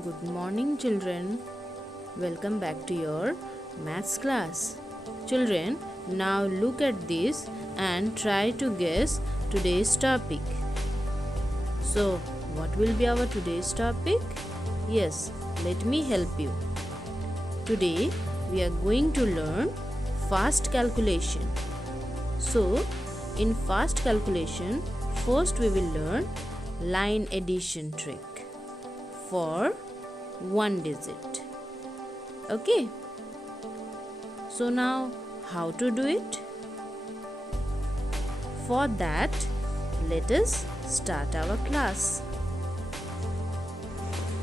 Good morning, children. Welcome back to your maths class. Children, now look at this and try to guess today's topic. So, what will be our today's topic? Yes, let me help you. Today, we are going to learn fast calculation. So, in fast calculation, first we will learn line addition trick for one digit. Okay, so now how to do it? For that, let us start our class.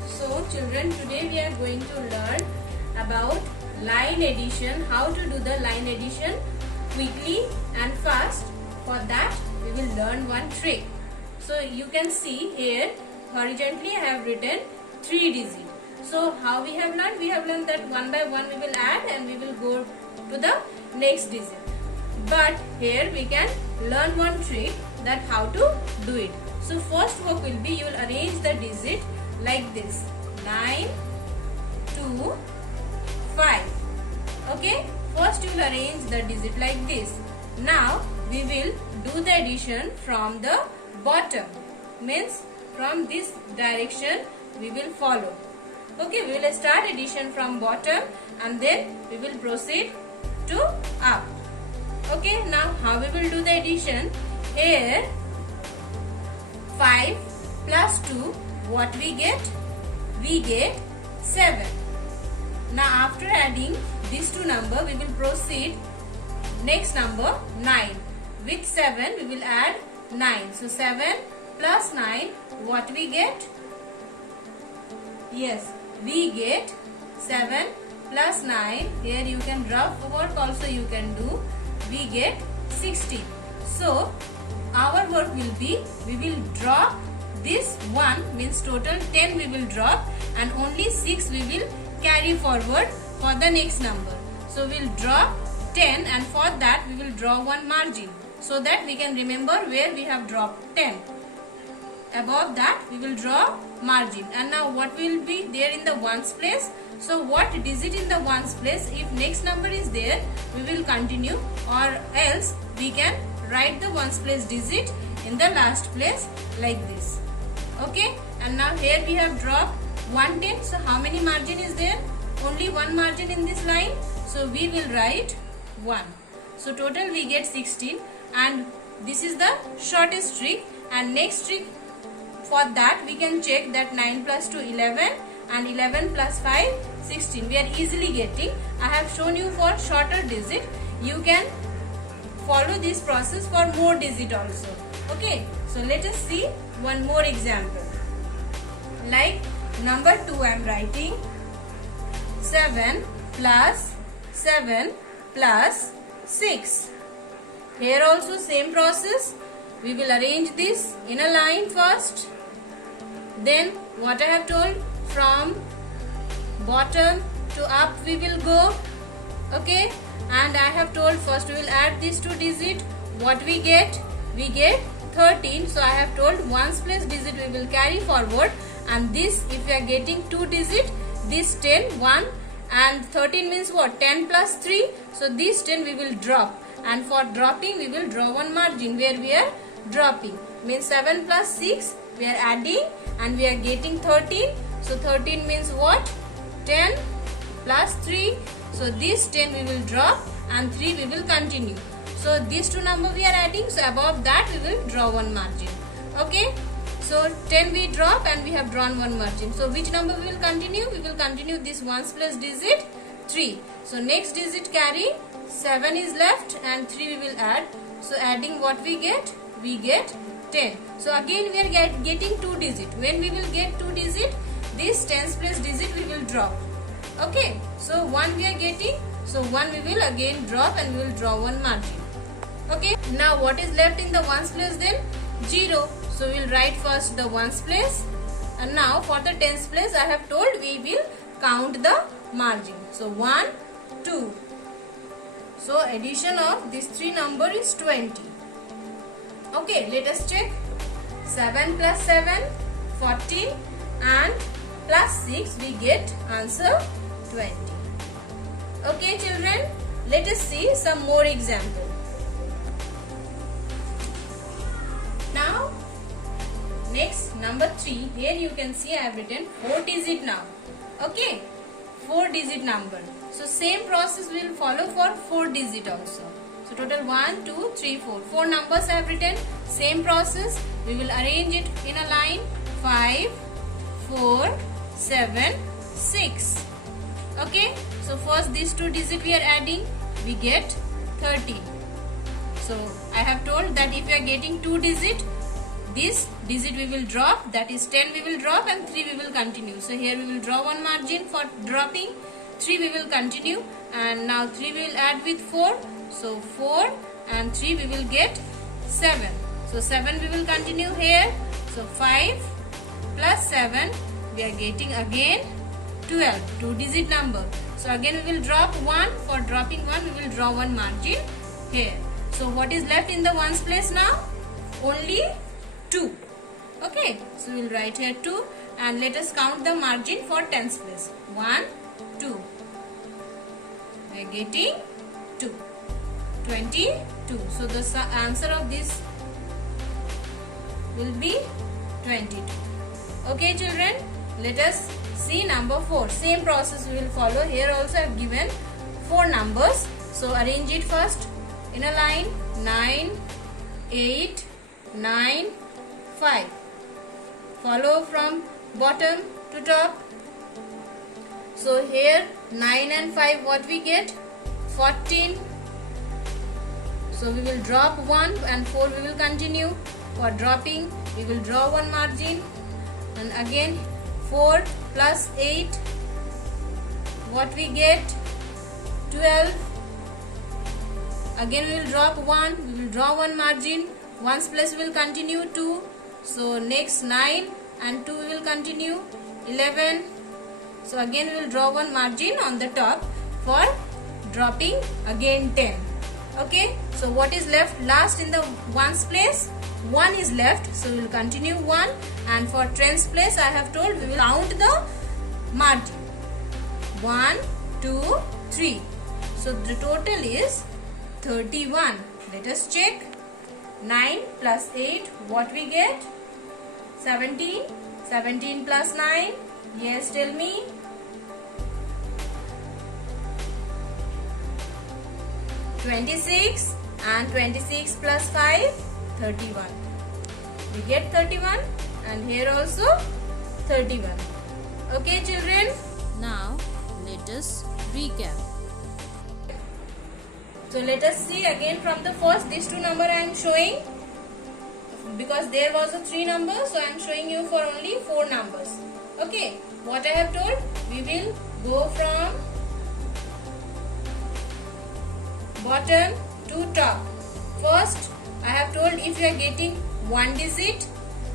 So children, today we are going to learn about line addition, how to do the line addition quickly and fast. For that we will learn one trick. So you can see here horizontally I have written 3 digits. So how we have learned? We have learned that one by one we will add and we will go to the next digit. But here we can learn one trick that how to do it. So first work will be you will arrange the digit like this: 9, 2, 5. Okay, first you will arrange the digit like this. Now we will do the addition from the bottom, means from this direction we will follow. Okay, we will start addition from bottom and then we will proceed to up. Okay, now how we will do the addition? Here 5 plus 2, what we get? We get 7. Now after adding these two numbers, we will proceed next number 9. With 7 we will add 9. So 7 plus 9, what we get? Yes, we get 7 plus 9. Here you can rough work also you can do. We get 16. So our work will be, we will drop this 1, means total 10 we will drop, and only 6 we will carry forward for the next number. So we will drop 10, and for that we will draw one margin so that we can remember where we have dropped 10. Above that we will draw margin. And now what will be there in the ones place? So what digit in the ones place? If next number is there, we will continue, or else we can write the ones place digit in the last place like this. Okay, and now here we have dropped 110. So how many margin is there? Only one margin in this line. So we will write 1. So total we get 16, and this is the shortest trick. And next trick, for that we can check that 9 plus 2 11 and 11 plus 5 16. We are easily getting. I have shown you for shorter digit. You can follow this process for more digit also. Okay, so let us see one more example. Like number 2 I am writing 7 plus 7 plus 6. Here also same process. We will arrange this in a line first. Then what I have told, from bottom to up we will go. Okay, and I have told first we will add these two digits. What we get? We get 13. So I have told ones place digit we will carry forward, and this, if we are getting 2 digit, this 10, 1 and 13 means what? 10 plus 3. So this 10 we will drop, and for dropping we will draw one margin where we are dropping, means 7 plus 6 we are adding and we are getting 13. So 13 means what? 10 plus 3. So this 10 we will drop and 3 we will continue. So these two numbers we are adding, so above that we will draw one margin. Okay, so 10 we drop and we have drawn one margin. So which number we will continue? We will continue this ones plus digit 3. So next digit carry 7 is left and 3 we will add. So adding what we get? We get 10. So again we are getting 2 digit. When we will get 2 digit, this 10's place digit we will drop. Okay, so 1 we are getting, so 1 we will again drop and we will draw one margin. Okay, now what is left in the ones place then? 0. So we will write first the ones place, and now for the tens place I have told we will count the margin. So 1, 2. So addition of these 3 number is 20. Okay, let us check. 7 plus 7, 14, and plus 6 we get answer 20. Okay children, let us see some more example. Now next number 3, here you can see I have written 4 digit now. Okay, 4 digit number. So same process we will follow for 4 digit also. So total 1, 2, 3, 4. 4 numbers I have written. Same process. We will arrange it in a line. 5, 4, 7, 6. Okay. So first these 2 digits we are adding. We get 13. So I have told that if we are getting 2 digit, this digit we will drop. That is 10 we will drop and 3 we will continue. So here we will draw one margin for dropping. 3 we will continue and now 3 we will add with 4. So 4 and 3 we will get 7. So 7 we will continue here. So 5 plus 7 we are getting again 12. 2 digit number. So again we will drop 1. For dropping 1 we will draw one margin here. So what is left in the ones place now? Only 2. Okay. So we will write here 2 and let us count the margin for tens place. 1, 2. We are getting 2. 22. So the answer of this will be 22. Okay children, let us see number 4. Same process we will follow. Here also I have given 4 numbers. So arrange it first in a line. 9, 8, 9, 5. Follow from bottom to top. So here 9 and 5 what we get? 14. So we will drop 1 and 4 we will continue. For dropping we will draw one margin and again 4 plus 8 what we get? 12. Again we will drop 1, we will draw one margin. Ones place we will continue 2. So next 9 and 2 we will continue 11. So again we will draw one margin on the top for dropping again 10. Okay, so what is left last in the ones place? 1 is left, so we will continue 1 and for tens place I have told we will count the margin. 1, 2, 3. So the total is 31. Let us check. 9 plus 8 what we get? 17. 17 plus 9. Yes, tell me. 26 and 26 plus 5, 31. We get 31 and here also 31. Okay children. Now let us recap. So let us see again from the first. These 2 number I am showing because there was a 3 number, so I am showing you for only 4 numbers. Okay, what I have told, we will go from bottom to top. First I have told if you are getting 1 digit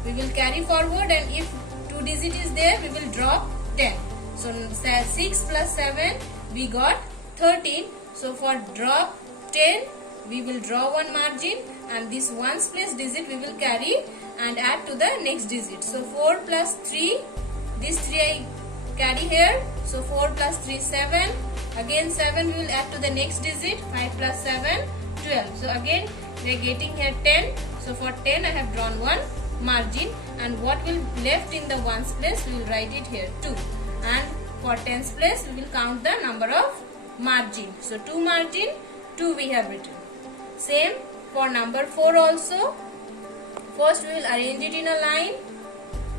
we will carry forward and if 2 digit is there we will drop 10. So 6 plus 7 we got 13. So for drop 10 we will draw one margin and this ones place digit we will carry and add to the next digit. So 4 plus 3, this 3 I carry here. So 4 plus 3, 7. Again 7 we will add to the next digit. 5 plus 7, 12. So again we are getting here 10. So for 10 I have drawn one margin and what will left in the ones place we will write it here 2. And for tens place we will count the number of margin. So 2 margin, 2 we have written. Same for number 4 also. First we will arrange it in a line.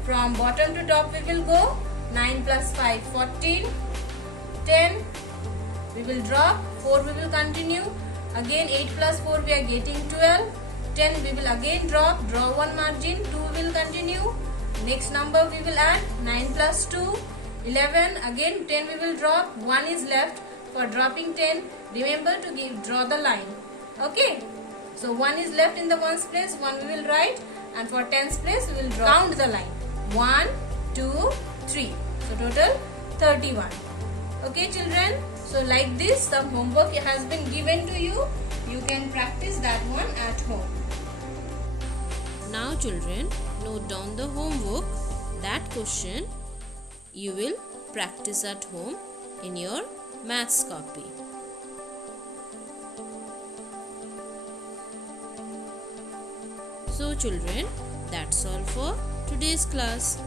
From bottom to top we will go. 9 plus 5, 14. 10. We will drop. 4 we will continue. Again 8 plus 4 we are getting 12. 10 we will again drop. Draw one margin. 2 will continue. Next number we will add. 9 plus 2. 11. Again 10 we will drop. 1 is left. For dropping 10, remember to draw the line. Okay. So 1 is left in the ones place. 1 we will write. And for tens place we will draw. Count the line. 1, 2, 3. So total 31. Okay children. So like this some homework has been given to you. You can practice that one at home. Now children, note down the homework. That question, you will practice at home in your maths copy. So children, that's all for today's class.